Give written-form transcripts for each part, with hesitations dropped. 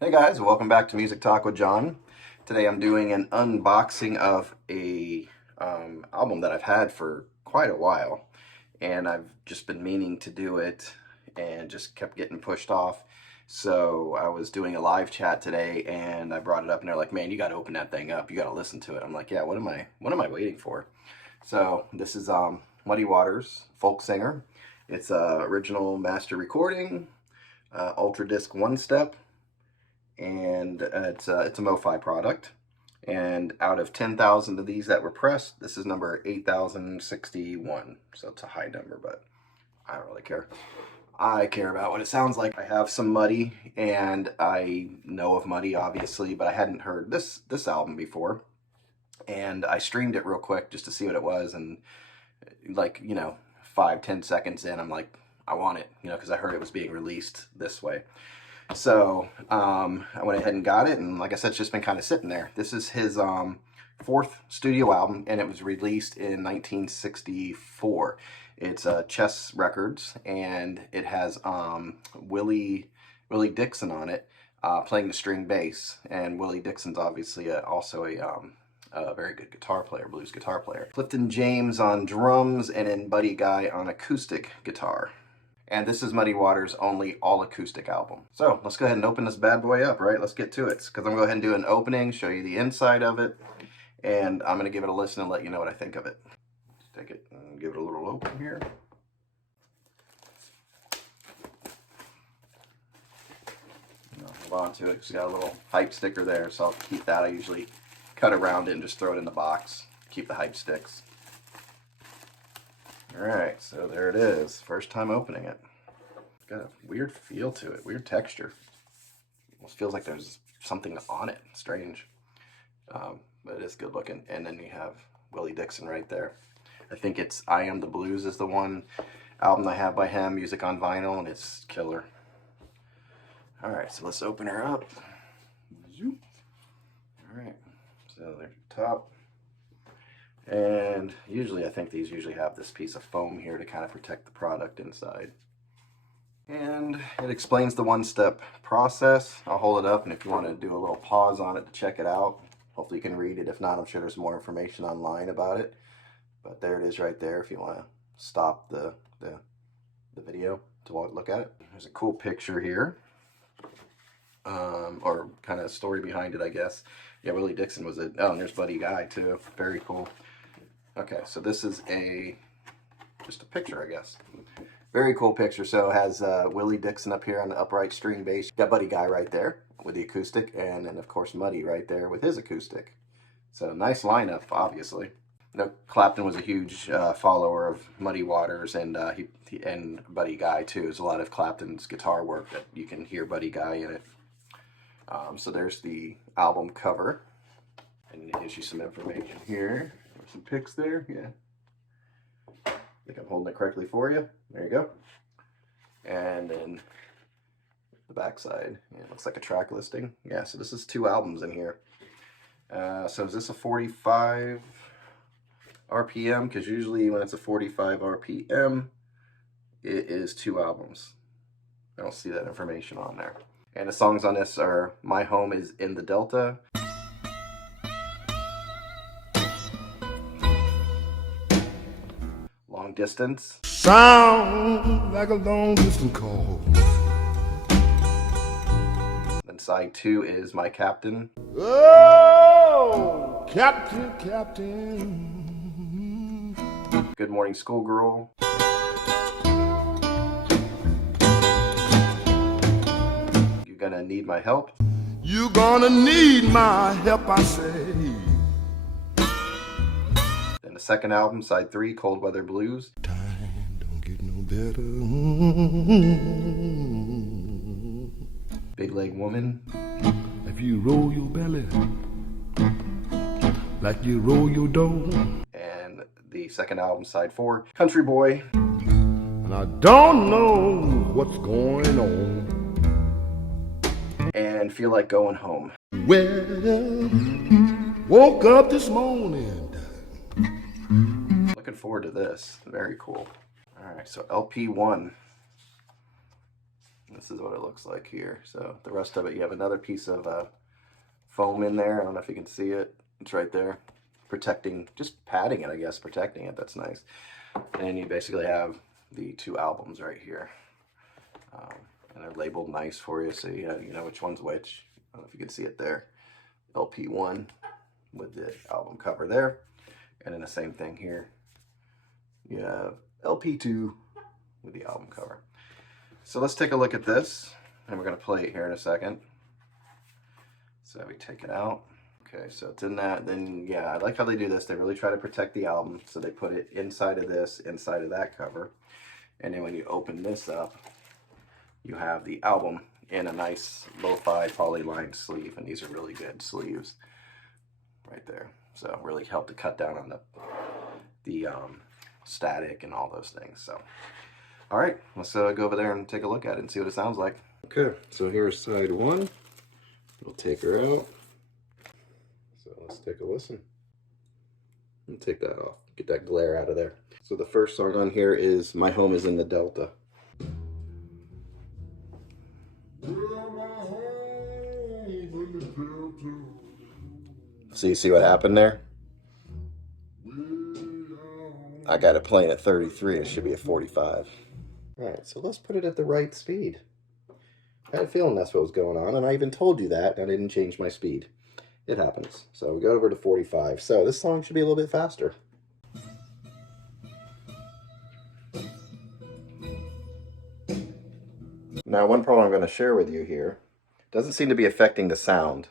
Hey guys, welcome back to Music Talk with John. Today I'm doing an unboxing of a album that I've had for quite a while, and I've just been meaning to do it and just kept getting pushed off. So I was doing a live chat today and I brought it up and they're like, "Man, you got to open that thing up. You got to listen to it." I'm like, "Yeah, what am I waiting for?" So this is Muddy Waters, folk singer. It's original master recording, Ultra Disc one step, and it's a MoFi product. And out of 10,000 of these that were pressed, this is number 8,061. So it's a high number, but I don't really care. I care about what it sounds like. I have some Muddy, and I know of Muddy, obviously, but I hadn't heard this album before. And I streamed it real quick just to see what it was, and like, 5-10 seconds in, I'm like, I want it, because I heard it was being released this way. So I went ahead and got it, and like I said, it's just been kind of sitting there. This is his fourth studio album, and it was released in 1964. It's Chess Records, and it has Willie Dixon on it, playing the string bass. And Willie Dixon's obviously also a very good guitar player, blues guitar player. Clifton James on drums, and then Buddy Guy on acoustic guitar. And this is Muddy Waters' only all-acoustic album. So let's go ahead and open this bad boy up, right? Let's get to it. Because I'm going to go ahead and do an opening, show you the inside of it, and I'm going to give it a listen and let you know what I think of it. Just take it and give it a little open here. Hold on to it. It's got a little hype sticker there, so I'll keep that. I usually cut around it and just throw it in the box. Keep the hype sticks. Alright, so there it is. First time opening it. It's got a weird feel to it, weird texture. Almost feels like there's something on it. Strange. But it is good looking. And then you have Willie Dixon right there. I think it's I Am the Blues is the one album I have by him, music on vinyl, and it's killer. Alright, so let's open her up. Alright, so there's the top. And usually, I think these usually have this piece of foam here to kind of protect the product inside. And it explains the one-step process. I'll hold it up, and if you want to do a little pause on it to check it out, hopefully you can read it. If not, I'm sure there's more information online about it. But there it is right there if you want to stop the video to look at it. There's a cool picture here. Or kind of story behind it, I guess. Yeah, Willie Dixon was it. Oh, and there's Buddy Guy, too. Very cool. Okay, so this is just a picture, I guess. Very cool picture. So it has Willie Dixon up here on the upright string bass. Got Buddy Guy right there with the acoustic, and then of course Muddy right there with his acoustic. So nice lineup, obviously. Clapton was a huge follower of Muddy Waters, and he and Buddy Guy too. There's a lot of Clapton's guitar work that you can hear Buddy Guy in it. So there's the album cover, and it gives you some information here. Some pics there, yeah. I think I'm holding it correctly for you. There you go. And then the back side, yeah, it looks like a track listing. Yeah, so this is 2 albums in here. So is this a 45 RPM? Because usually when it's a 45 RPM, it is 2 albums. I don't see that information on there. And the songs on this are My Home is in the Delta, Long Distance, Sound like a long distance call. Then side 2 is My Captain. Oh, Captain, Captain. Good Morning Schoolgirl. You Gonna Need My Help. You gonna need my help, I say. Then the second album, side 3, Cold Weather Blues. Time don't get no better. Big Leg Woman. If you roll your belly like you roll your dough. And the second album, side 4, Country Boy. And I don't know what's going on. And Feel Like Going Home. Well, woke up this morning. Looking forward to this. Very cool. Alright, so LP1. This is what it looks like here. So the rest of it, you have another piece of foam in there. I don't know if you can see it. It's right there, protecting, just padding it, I guess, protecting it. That's nice. And you basically have the two albums right here. And they're labeled nice for you, so you know which one's which. I don't know if you can see it there. LP1 with the album cover there. And then the same thing here. You have LP2 with the album cover. So let's take a look at this, and we're going to play it here in a second. So we take it out. Okay, so it's in that. Then, yeah, I like how they do this. They really try to protect the album, so they put it inside of this, inside of that cover. And then when you open this up, you have the album in a nice MoFi poly-lined sleeve, and these are really good sleeves right there. So really help to cut down on the static and all those things. So, all right, let's go over there and take a look at it and see what it sounds like. Okay, so here's side one. We'll take her out. So let's take a listen. And take that off. Get that glare out of there. So the first song on here is My Home is in the Delta. So you see what happened there? I got it playing at 33. It should be at 45. All right, so let's put it at the right speed. I had a feeling that's what was going on, and I even told you that, and I didn't change my speed. It happens. So we go over to 45. So this song should be a little bit faster. Now, one problem I'm going to share with you here doesn't seem to be affecting the sound,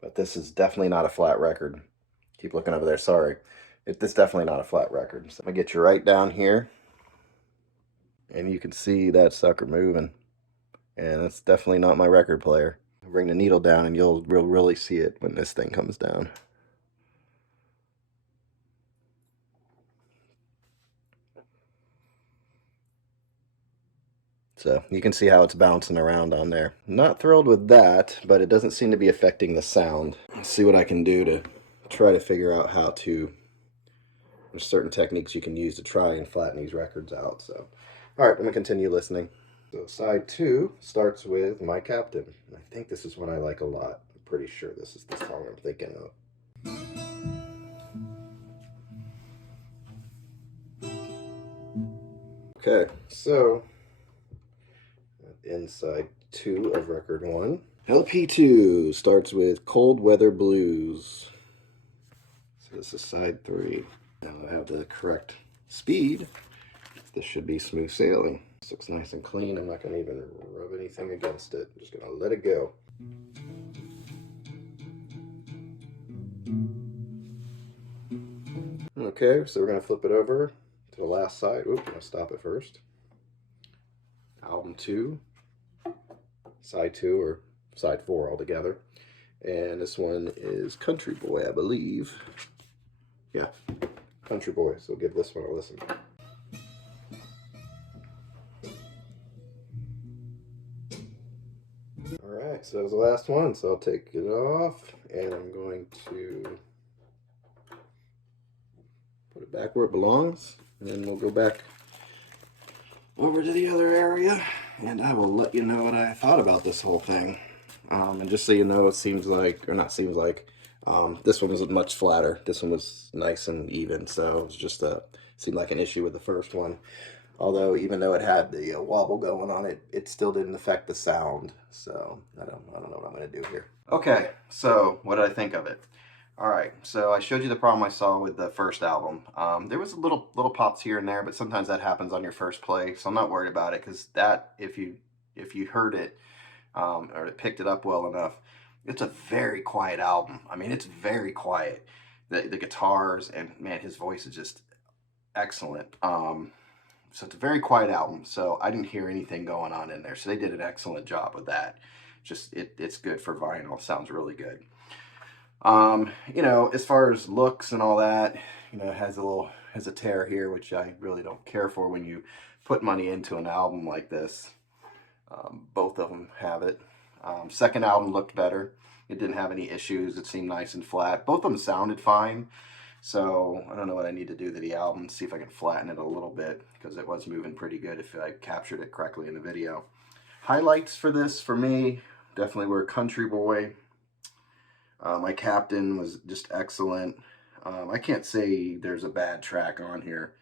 but this is definitely not a flat record. Keep looking over there, sorry. This is definitely not a flat record. So I'm going to get you right down here, and you can see that sucker moving. And that's definitely not my record player. Bring the needle down and you'll really see it when this thing comes down. So you can see how it's bouncing around on there. Not thrilled with that, but it doesn't seem to be affecting the sound. Let's see what I can do to try to figure out how to... There's certain techniques you can use to try and flatten these records out. So, all right, I'm gonna continue listening. So side two starts with My Captain. I think this is one I like a lot. I'm pretty sure this is the song I'm thinking of. Okay, so inside two of record one. LP2 starts with Cold Weather Blues. So this is side three. Now I have the correct speed. This should be smooth sailing. This looks nice and clean. I'm not going to even rub anything against it. I'm just going to let it go. Okay, so we're going to flip it over to the last side. Oops, I'm going to stop it first. Album 2, side 2, or side 4 altogether. And this one is Country Boy, I believe. Yeah, Country Boy. So give this one a listen. Alright, so that was the last one, so I'll take it off, and I'm going to put it back where it belongs, and then we'll go back over to the other area, and I will let you know what I thought about this whole thing. And just so you know, it seems like, or not seems like, this one was much flatter. This one was nice and even, so it was just seemed like an issue with the first one. Although, even though it had the wobble going on it, it still didn't affect the sound. So, I don't know what I'm going to do here. Okay, so what did I think of it? Alright, so I showed you the problem I saw with the first album. There was little pops here and there, but sometimes that happens on your first play, so I'm not worried about it, because that, if you heard it, or it picked it up well enough, it's a very quiet album. I mean, it's very quiet. The guitars, and man, his voice is just excellent. So it's a very quiet album, so I didn't hear anything going on in there. So they did an excellent job with that. Just it's good for vinyl. Sounds really good. You know, as far as looks and all that, you know, it has a tear here, which I really don't care for when you put money into an album like this. Both of them have it. Second album looked better. It didn't have any issues. It seemed nice and flat. Both of them sounded fine. So I don't know what I need to do to the album, see if I can flatten it a little bit, because it was moving pretty good if I captured it correctly in the video. Highlights for this, for me, definitely were Country Boy. My Captain was just excellent. I can't say there's a bad track on here.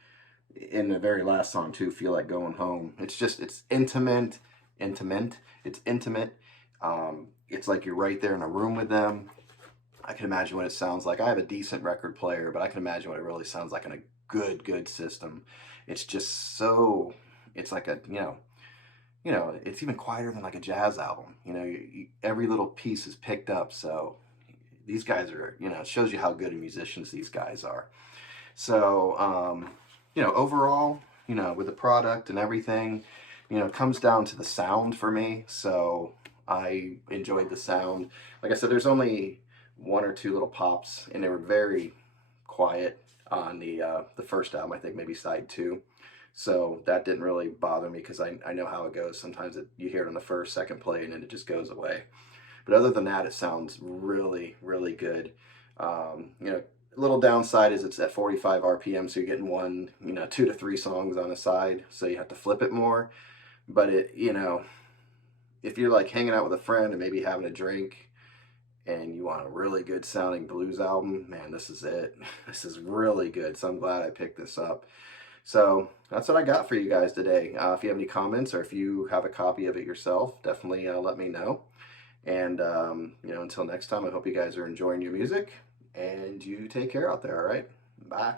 In the very last song too, Feel Like Going Home. It's intimate. It's like you're right there in a room with them. I can imagine what it sounds like. I have a decent record player, but I can imagine what it really sounds like in a good system. It's just so, it's like a, it's even quieter than like a jazz album. Every little piece is picked up. So these guys are, it shows you how good of musicians these guys are. So, overall, with the product and everything, it comes down to the sound for me. So I enjoyed the sound. Like I said, there's only one or two little pops, and they were very quiet on the first album. I think maybe side 2. So that didn't really bother me because I know how it goes. Sometimes you hear it on the first, second play, and then it just goes away. But other than that, it sounds really, really good. Little downside is it's at 45 RPM, so you're getting 2 to 3 songs on a side, so you have to flip it more. But if you're like hanging out with a friend and maybe having a drink and you want a really good sounding blues album, man, this is it. This is really good, so I'm glad I picked this up. So that's what I got for you guys today. If you have any comments or if you have a copy of it yourself, definitely let me know. And, until next time, I hope you guys are enjoying your music, and you take care out there, all right? Bye.